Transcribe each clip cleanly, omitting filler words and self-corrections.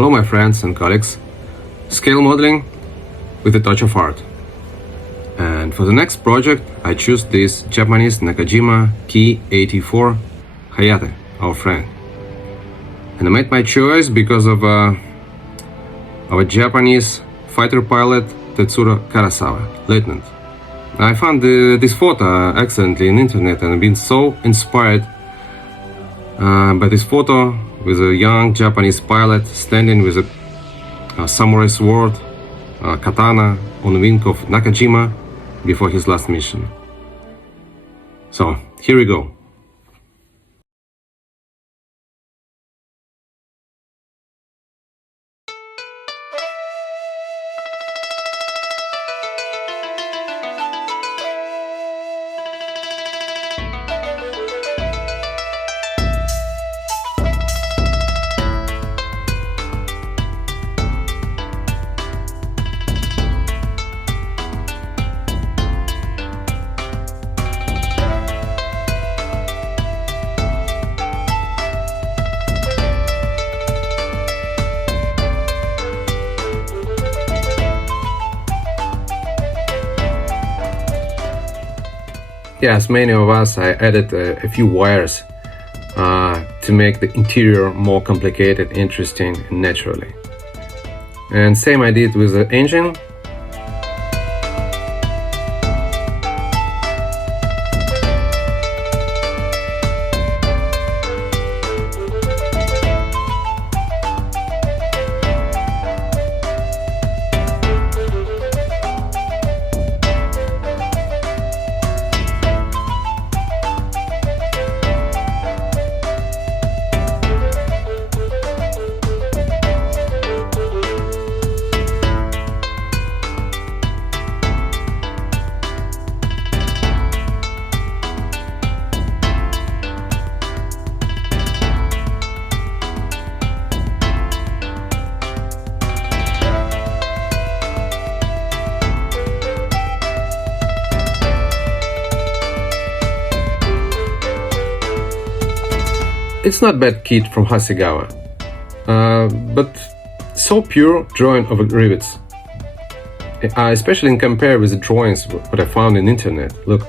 Hello my friends and colleagues. Scale modeling with a touch of art. And for the next project I choose this Japanese Nakajima Ki-84 Hayate, our friend. And I made my choice because of a Japanese fighter pilot Tetsuro Karasawa, lieutenant. I found this photo accidentally on internet and I've been so inspired by this photo with a young Japanese pilot standing with a samurai sword, katana, on the wing of Nakajima before his last mission. So, here we go. Yes, many of us, I added a few wires to make the interior more complicated, interesting, and naturally. And same I did with the engine. It's not bad kit from Hasegawa, but so pure drawing of rivets, especially in compare with the drawings what I found in internet. Look,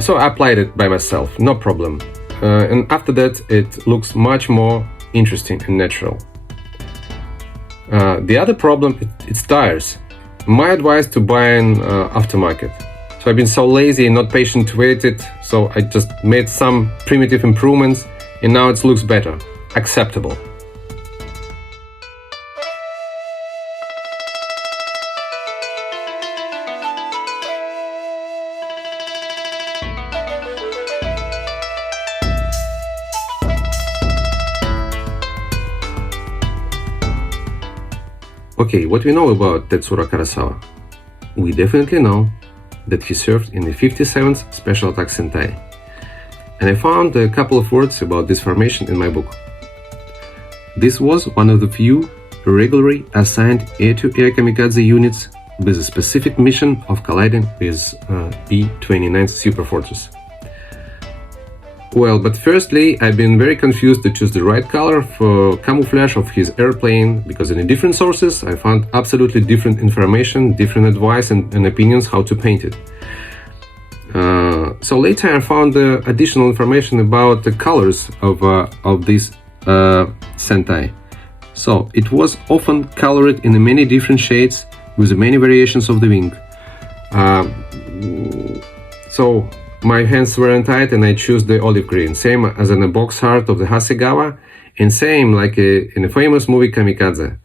so I applied it by myself, no problem, and after that it looks much more interesting and natural. The other problem, it's tires. My advice to buy an aftermarket. So I've been so lazy and not patient to wait it, so I just made some primitive improvements. And now it looks better, acceptable. Okay, what we know about Tetsuro Karasawa? We definitely know that he served in the 57th Special Attack Sentai. And I found a couple of words about this formation in my book. This was one of the few regularly assigned air-to-air kamikaze units with a specific mission of colliding with B-29 Superfortress. Well, but firstly, I've been very confused to choose the right color for camouflage of his airplane, because in the different sources I found absolutely different information, different advice and opinions how to paint it. So later I found additional information about the colors of this Sentai. So it was often colored in many different shades with many variations of the wing. So my hands weren't tight and I chose the olive green, same as in the box art of the Hasegawa, and same like in a famous movie Kamikaze.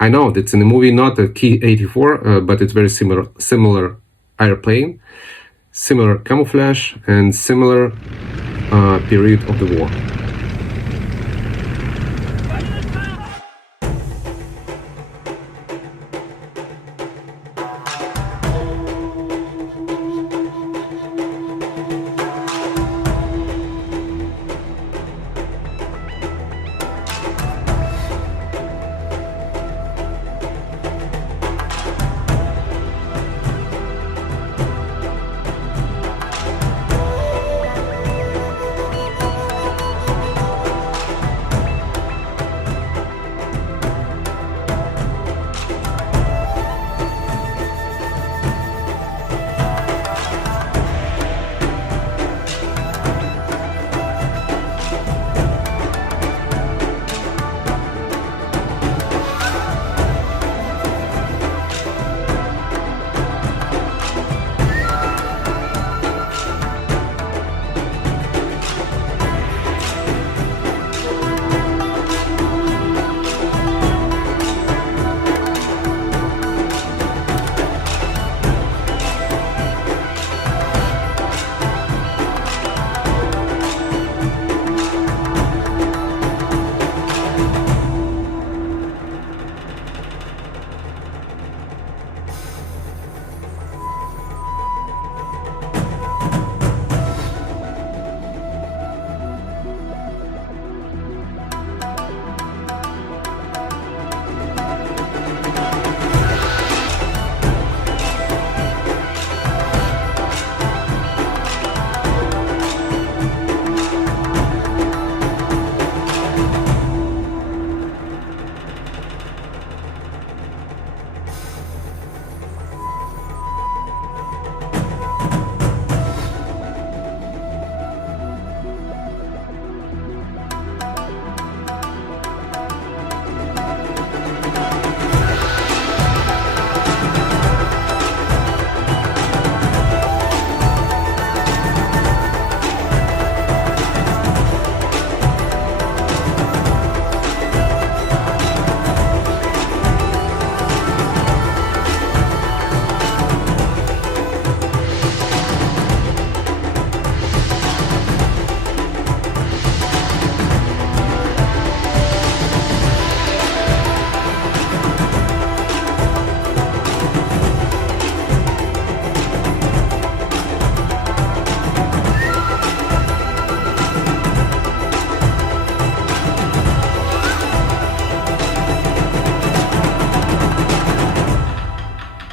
I know that's in the movie not a Ki-84, but it's very similar airplane. Similar camouflage and similar period of the war.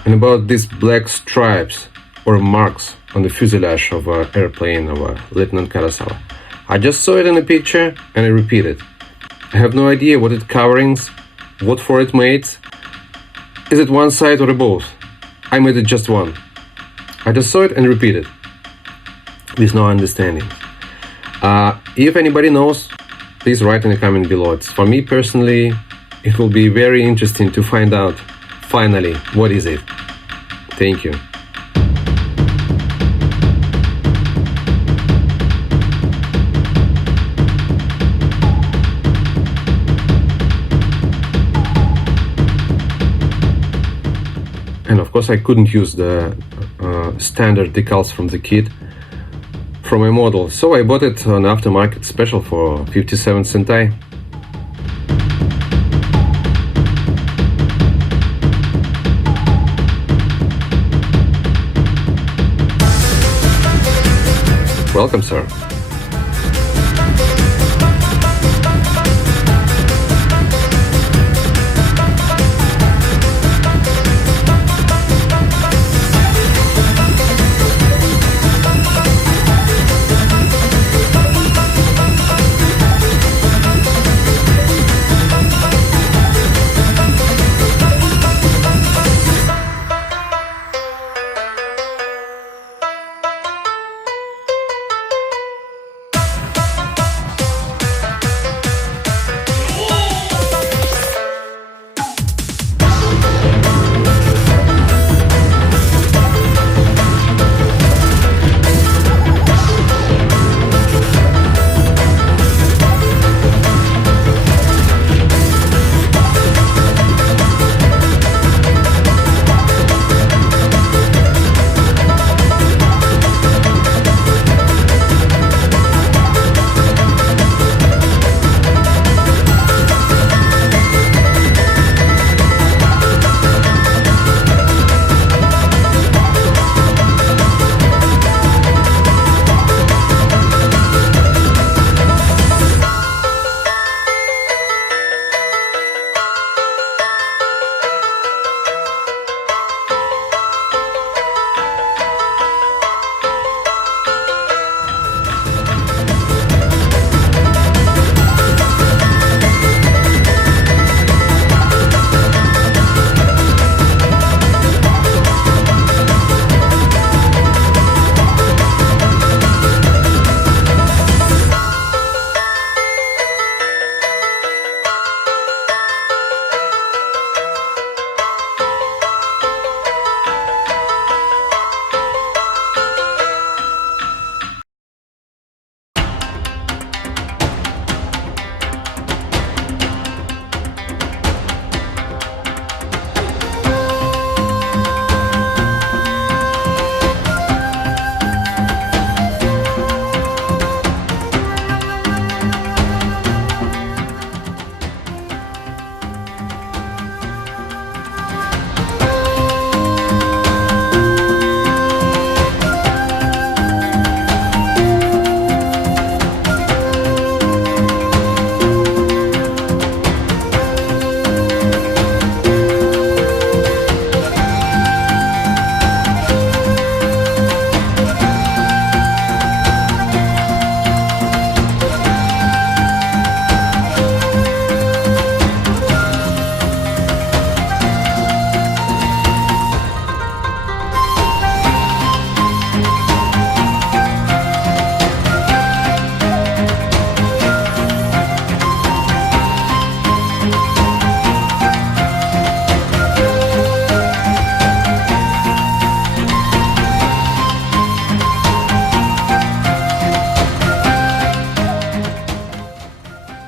and about these black stripes or marks on the fuselage of an airplane of Lieutenant Karasawa. I just saw it in a picture and I repeat it. I have no idea what it coverings, what for it made. Is it one side or both? I made it just one. I just saw it and repeat it with no understanding. If anybody knows, please write in the comment below. It's, for me personally, it will be very interesting to find out finally what is it. Thank you. And of course I couldn't use the standard decals from the kit from my model, so I bought it on aftermarket special for 57 centai. Welcome, sir.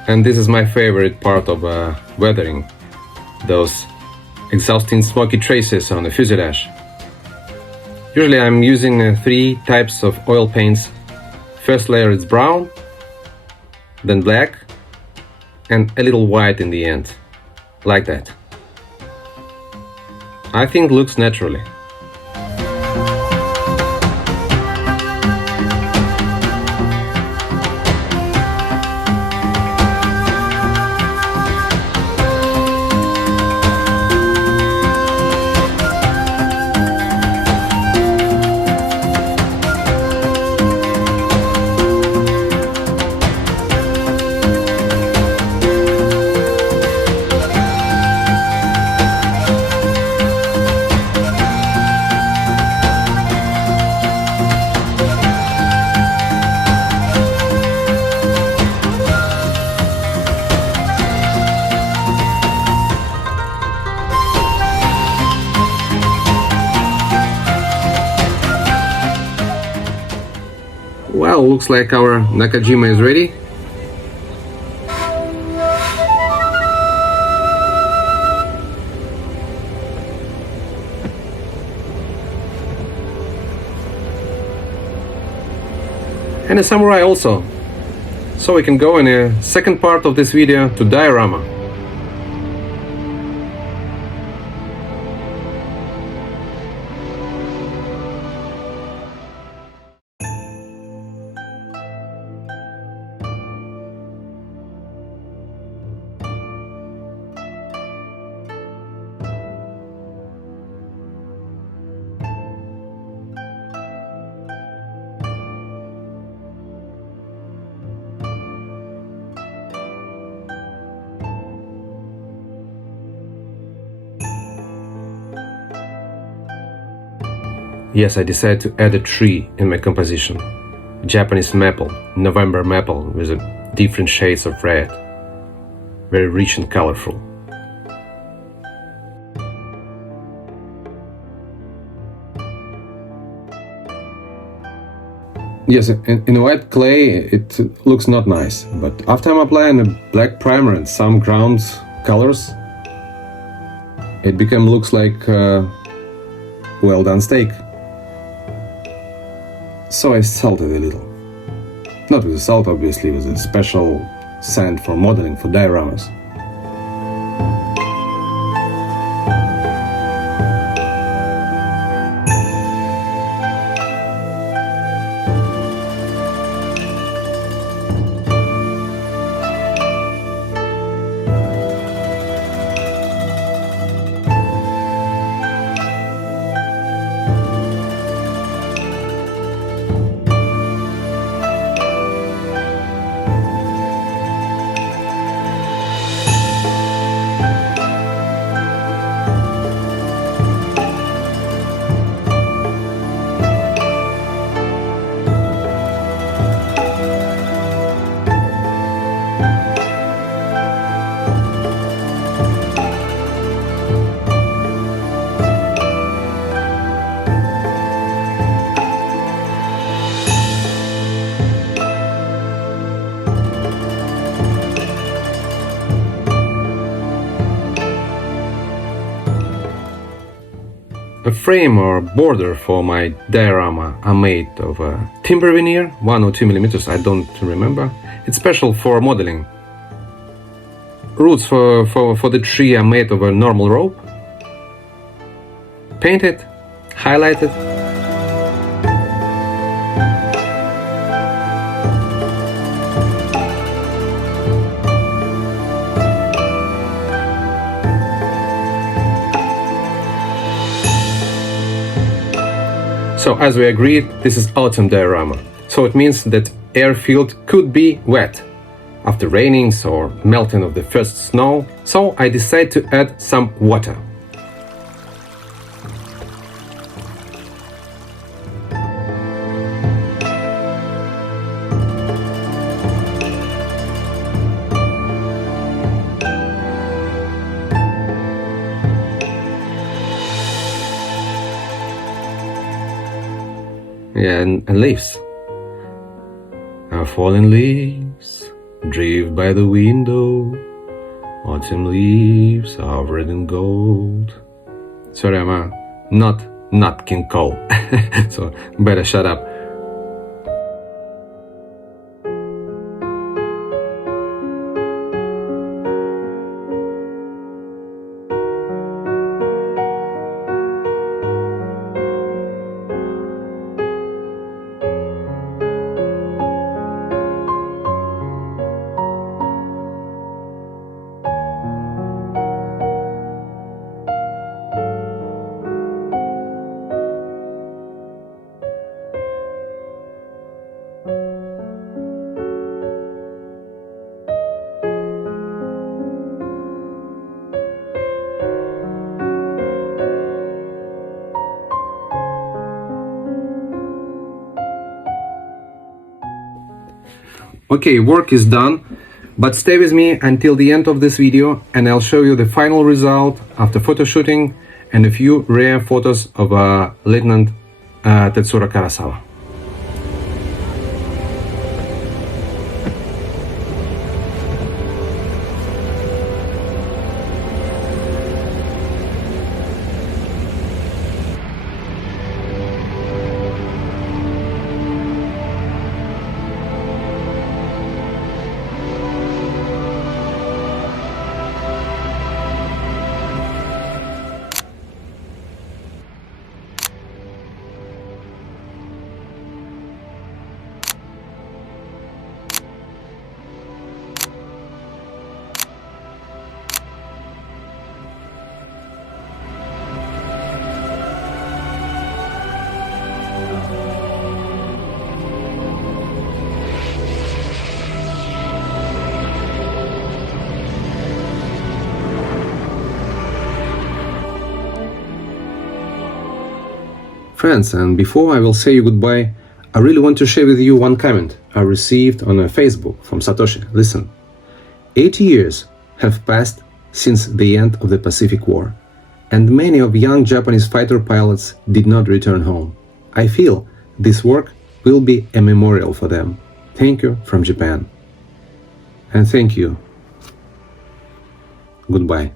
And this is my favorite part of weathering, those exhausting smoky traces on the fuselage. Usually I'm using 3 types of oil paints. First layer is brown, then black, and a little white in the end, like that. I think looks naturally. Well, looks like our Nakajima is ready. And a samurai also. So we can go in a second part of this video to diorama. Yes, I decided to add a tree in my composition. Japanese maple, November maple with different shades of red. Very rich and colorful. Yes, in white clay it looks not nice, but after I'm applying a black primer and some ground colors, it looks like well done steak. So I salted a little. Not with the salt, obviously, with a special sand for modeling for dioramas. A frame or border for my diorama are made of timber veneer, 1 or 2 millimeters, I don't remember. It's special for modeling. Roots for the tree are made of a normal rope. Painted, highlighted. So as we agreed, this is autumn diorama. So it means that airfield could be wet after rainings or melting of the first snow. So I decided to add some water. Yeah, and leaves. Our fallen leaves drift by the window. Autumn leaves are red and gold. Sorry, I'm not King Cole, so better shut up. Okay, work is done, but stay with me until the end of this video and I'll show you the final result after photo shooting and a few rare photos of Lieutenant Tetsuro Karasawa. Friends, and before I will say you goodbye, I really want to share with you one comment I received on Facebook from Satoshi. Listen. 80 years have passed since the end of the Pacific War, and many of young Japanese fighter pilots did not return home. I feel this work will be a memorial for them. Thank you from Japan. And thank you. Goodbye.